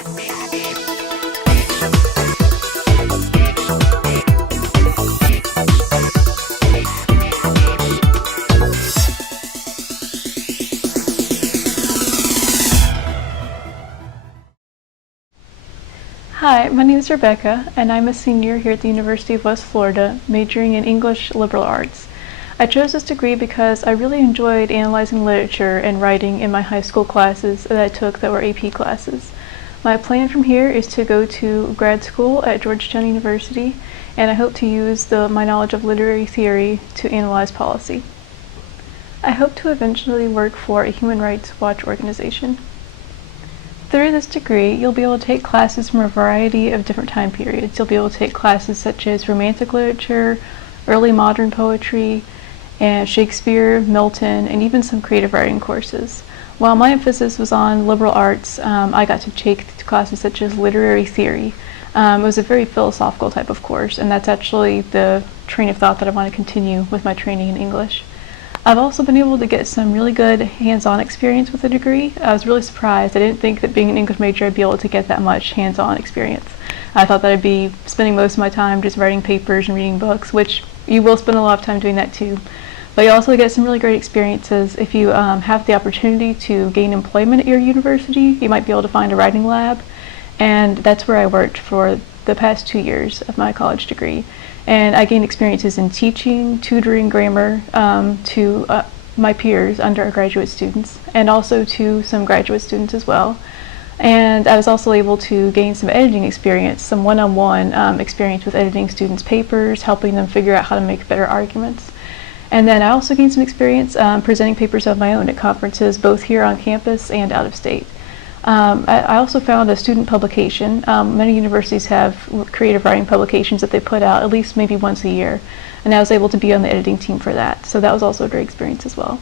Hi, my name is Rebecca, and I'm a senior here at the University of West Florida, majoring in English Liberal Arts. I chose this degree because I really enjoyed analyzing literature and writing in my high school classes that I took that were AP classes. My plan from here is to go to grad school at Georgetown University, and I hope to use my knowledge of literary theory to analyze policy. I hope to eventually work for a human rights watch organization. Through this degree, you'll be able to take classes from a variety of different time periods. You'll be able to take classes such as Romantic literature, early modern poetry, and Shakespeare, Milton, and even some creative writing courses. While my emphasis was on liberal arts, I got to take classes such as literary theory. It was a very philosophical type of course, and that's actually the train of thought that I want to continue with my training in English. I've also been able to get some really good hands-on experience with the degree. I was really surprised. I didn't think that being an English major I'd be able to get that much hands-on experience. I thought that I'd be spending most of my time just writing papers and reading books, which you will spend a lot of time doing that too. But you also get some really great experiences if you have the opportunity to gain employment at your university. You might be able to find a writing lab, and that's where I worked for the past 2 years of my college degree. And I gained experiences in teaching, tutoring grammar to my peers, undergraduate students, and also to some graduate students as well. And I was also able to gain some editing experience, some one-on-one experience with editing students' papers, helping them figure out how to make better arguments. And then I also gained some experience presenting papers of my own at conferences, both here on campus and out of state. I also found a student publication. Many universities have creative writing publications that they put out at least maybe once a year, and I was able to be on the editing team for that, so that was also a great experience as well.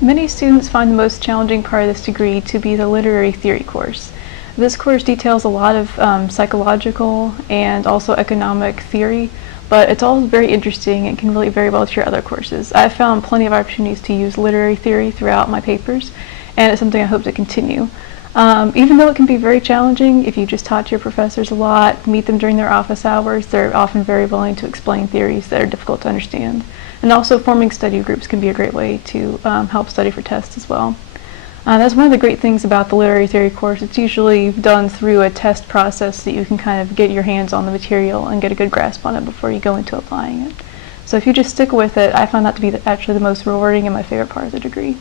Many students find the most challenging part of this degree to be the literary theory course. This course details a lot of psychological and also economic theory, but it's all very interesting and can really vary well to your other courses. I've found plenty of opportunities to use literary theory throughout my papers, and it's something I hope to continue. Even though it can be very challenging, if you just talk to your professors a lot, meet them during their office hours, they're often very willing to explain theories that are difficult to understand. And also forming study groups can be a great way to help study for tests as well. That's one of the great things about the literary theory course. It's usually done through a test process so that you can kind of get your hands on the material and get a good grasp on it before you go into applying it. So if you just stick with it, I find that to be actually the most rewarding and my favorite part of the degree.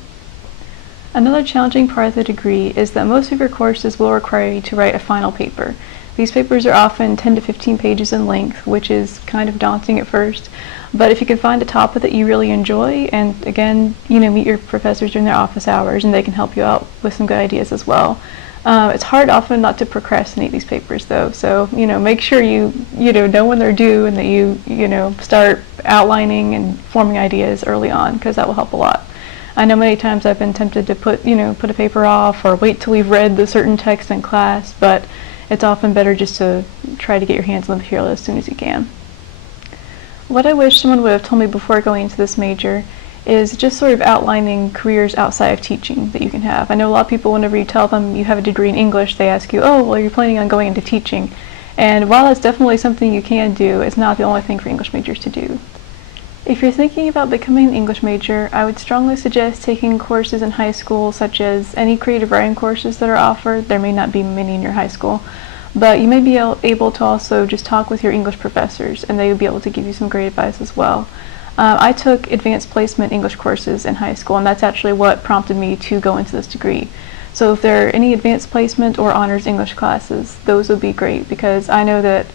Another challenging part of the degree is that most of your courses will require you to write a final paper. These papers are often 10 to 15 pages in length, which is kind of daunting at first, but if you can find a topic that you really enjoy, and again, meet your professors during their office hours and they can help you out with some good ideas as well. It's hard often not to procrastinate these papers though, so make sure you know when they're due and that you start outlining and forming ideas early on, because that will help a lot. I know many times I've been tempted to put a paper off or wait till we've read the certain text in class, but it's often better just to try to get your hands on the material as soon as you can. What I wish someone would have told me before going into this major is just sort of outlining careers outside of teaching that you can have. I know a lot of people, whenever you tell them you have a degree in English, they ask you, oh, well, you're planning on going into teaching. And while that's definitely something you can do, it's not the only thing for English majors to do. If you're thinking about becoming an English major, I would strongly suggest taking courses in high school, such as any creative writing courses that are offered. There may not be many in your high school, but you may be able to also just talk with your English professors, and they would be able to give you some great advice as well. I took advanced placement English courses in high school, and that's actually what prompted me to go into this degree. So if there are any advanced placement or honors English classes, those would be great, because I know that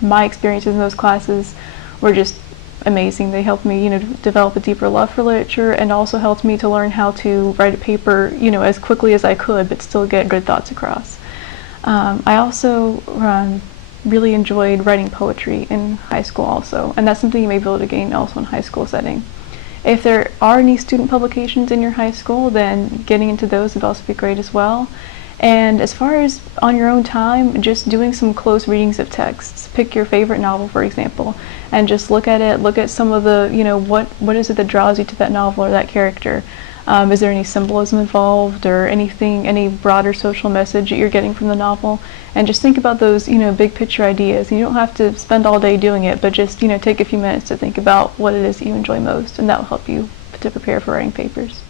my experiences in those classes were just amazing. They helped me, develop a deeper love for literature, and also helped me to learn how to write a paper, as quickly as I could, but still get good thoughts across. I also really enjoyed writing poetry in high school also, and that's something you may be able to gain also in high school setting. If there are any student publications in your high school, then getting into those would also be great as well. And as far as on your own time, just doing some close readings of texts. Pick your favorite novel, for example, and just look at it, look at some of the, what is it that draws you to that novel or that character. Is there any symbolism involved or anything, any broader social message that you're getting from the novel? And just think about those, big picture ideas. You don't have to spend all day doing it, but just, take a few minutes to think about what it is that you enjoy most, and that will help you to prepare for writing papers.